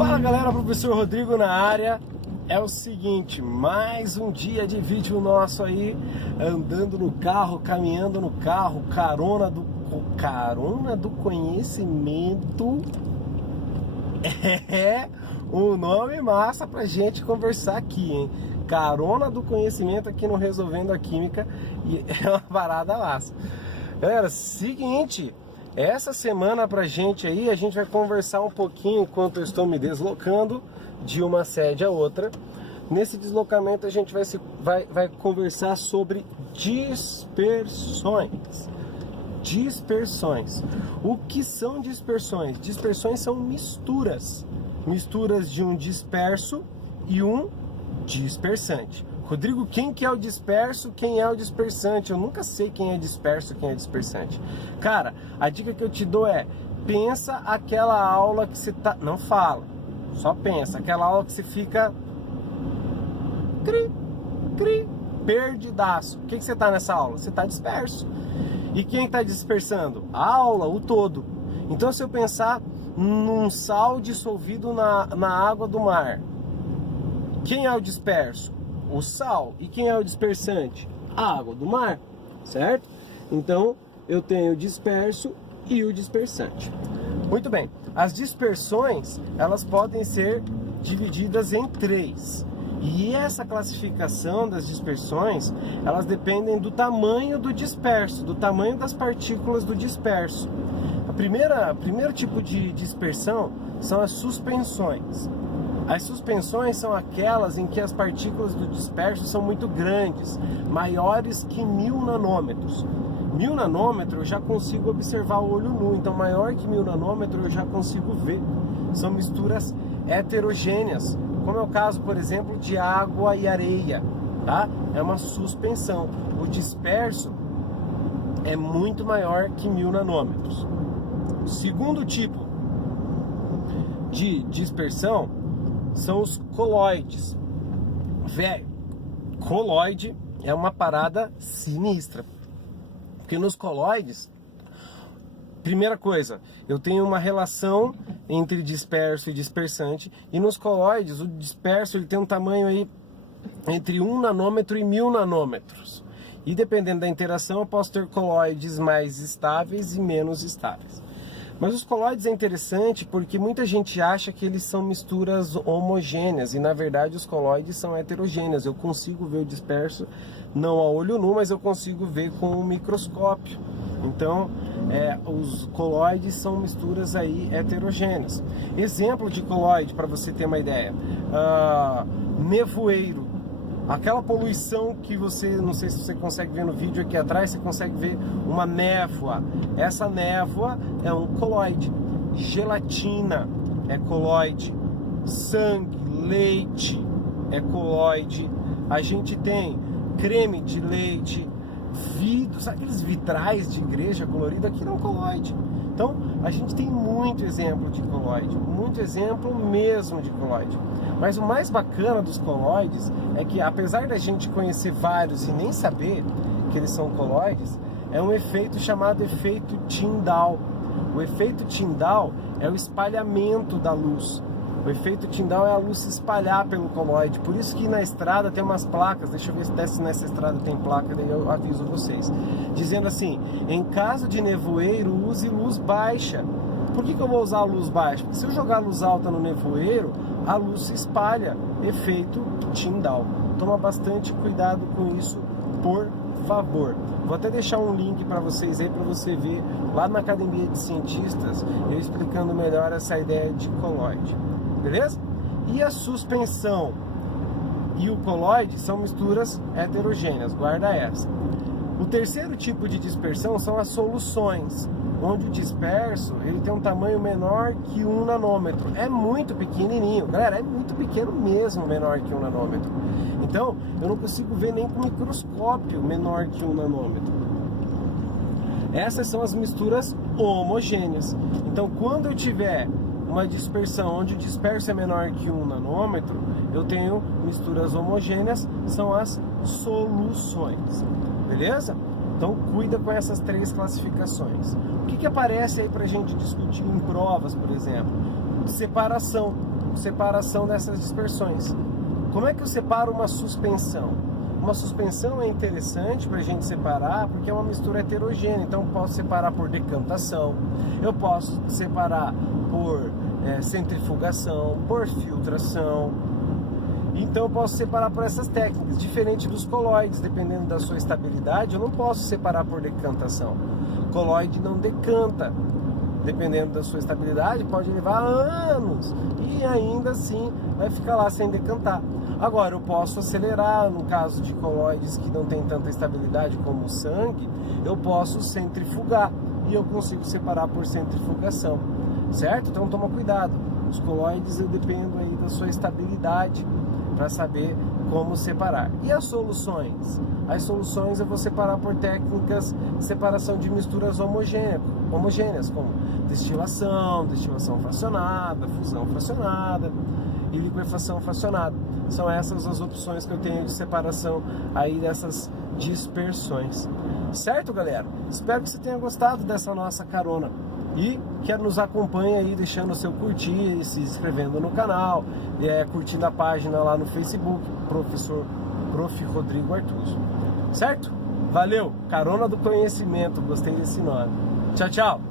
Fala galera, professor Rodrigo na área. É o seguinte, mais um dia de vídeo nosso aí, andando no carro, caminhando no carro, carona do conhecimento. É um nome massa pra gente conversar aqui, hein? Carona do conhecimento aqui no Resolvendo a Química, e é uma parada massa. Galera, seguinte, essa semana pra gente aí, a gente vai conversar um pouquinho enquanto eu estou me deslocando de uma sede a outra. Nesse deslocamento a gente vai conversar sobre dispersões. Dispersões. O que são dispersões? Dispersões são misturas. Misturas de um disperso e um dispersante. Rodrigo, quem que é o disperso, quem é o dispersante? Eu nunca sei quem é disperso, quem é dispersante. Cara, a dica que eu te dou é, pensa aquela aula que você tá... Não fala, só pensa. Aquela aula que você fica... perdidaço. O que você tá nessa aula? Você tá disperso. E quem está dispersando? A aula, o todo. Então, se eu pensar num sal dissolvido na água do mar, quem é o disperso? O sal. E quem é o dispersante? A água do mar, certo? Então, eu tenho o disperso e o dispersante. Muito bem. As dispersões, elas podem ser divididas em três. E essa classificação das dispersões, elas dependem do tamanho do disperso, do tamanho das partículas do disperso. O primeiro tipo de dispersão são as suspensões. As suspensões são aquelas em que as partículas do disperso são muito grandes, maiores que 1000 nanômetros. 1000 nanômetros eu já consigo observar o olho nu, então maior que 1000 nanômetros eu já consigo ver. São misturas heterogêneas, como é o caso, por exemplo, de água e areia, tá? É uma suspensão. O disperso é muito maior que 1000 nanômetros. O segundo tipo de dispersão são os coloides. Velho, coloide é uma parada sinistra, porque nos coloides, primeira coisa, eu tenho uma relação entre disperso e dispersante, e nos coloides o disperso ele tem um tamanho aí entre 1 nanômetro e 1000 nanômetros. E dependendo da interação eu posso ter coloides mais estáveis e menos estáveis. Mas os coloides é interessante porque muita gente acha que eles são misturas homogêneas, e na verdade os coloides são heterogêneos. Eu consigo ver o disperso não a olho nu, mas eu consigo ver com um microscópio. Então, os coloides são misturas aí heterogêneas. Exemplo de coloide, para você ter uma ideia, nevoeiro. Aquela poluição que você, não sei se você consegue ver no vídeo aqui atrás, você consegue ver uma névoa. Essa névoa é um coloide. Gelatina é coloide. Sangue, leite é coloide. A gente tem creme de leite, vidros, aqueles vitrais de igreja colorida, aquilo é um coloide. Então, a gente tem muito exemplo de coloide, muito exemplo mesmo de coloide. Mas o mais bacana dos coloides é que, apesar da gente conhecer vários e nem saber que eles são coloides, é um efeito chamado efeito Tyndall. O efeito Tyndall é o espalhamento da luz. O efeito Tyndall é a luz se espalhar pelo coloide. Por isso que na estrada tem umas placas, deixa eu ver se nessa estrada tem placa, daí eu aviso vocês, dizendo assim, em caso de nevoeiro, use luz baixa. Por que eu vou usar a luz baixa? Porque se eu jogar a luz alta no nevoeiro, a luz se espalha. Efeito Tyndall. Toma bastante cuidado com isso, por favor. Vou até deixar um link para vocês aí, para você ver lá na Academia de Cientistas, eu explicando melhor essa ideia de coloide. Beleza? E a suspensão e o coloide são misturas heterogêneas, guarda essa. O terceiro tipo de dispersão são as soluções, onde o disperso ele tem um tamanho menor que 1 nanômetro. É muito pequenininho, galera, é muito pequeno mesmo, menor que 1 nanômetro. Então, eu não consigo ver nem com microscópio menor que 1 nanômetro. Essas são as misturas homogêneas. Então, quando eu tiver uma dispersão onde o disperso é menor que 1 nanômetro, eu tenho misturas homogêneas, são as soluções. Beleza? Então cuida com essas três classificações. O que aparece aí pra gente discutir em provas, por exemplo? separação dessas dispersões. Como é que eu separo uma suspensão? Uma suspensão é interessante para a gente separar porque é uma mistura heterogênea. Então eu posso separar por decantação, eu posso separar por centrifugação, por filtração. Então eu posso separar por essas técnicas, diferente dos colóides. Dependendo da sua estabilidade, eu não posso separar por decantação. Colóide não decanta. Dependendo da sua estabilidade, pode levar anos e ainda assim vai ficar lá sem decantar. Agora, eu posso acelerar, no caso de colóides que não tem tanta estabilidade como o sangue, eu posso centrifugar e eu consigo separar por centrifugação, certo? Então toma cuidado, os colóides eu dependo aí da sua estabilidade para saber como separar. E as soluções? As soluções eu vou separar por técnicas de separação de misturas homogêneas, como destilação fracionada, fusão fracionada e liquefação fracionada. São essas as opções que eu tenho de separação aí dessas dispersões. Certo, galera? Espero que você tenha gostado dessa nossa carona e que nos acompanhe aí deixando o seu curtir, se inscrevendo no canal, curtindo a página lá no Facebook, Prof. Rodrigo Artuso. Certo? Valeu! Carona do Conhecimento, gostei desse nome. Tchau, tchau!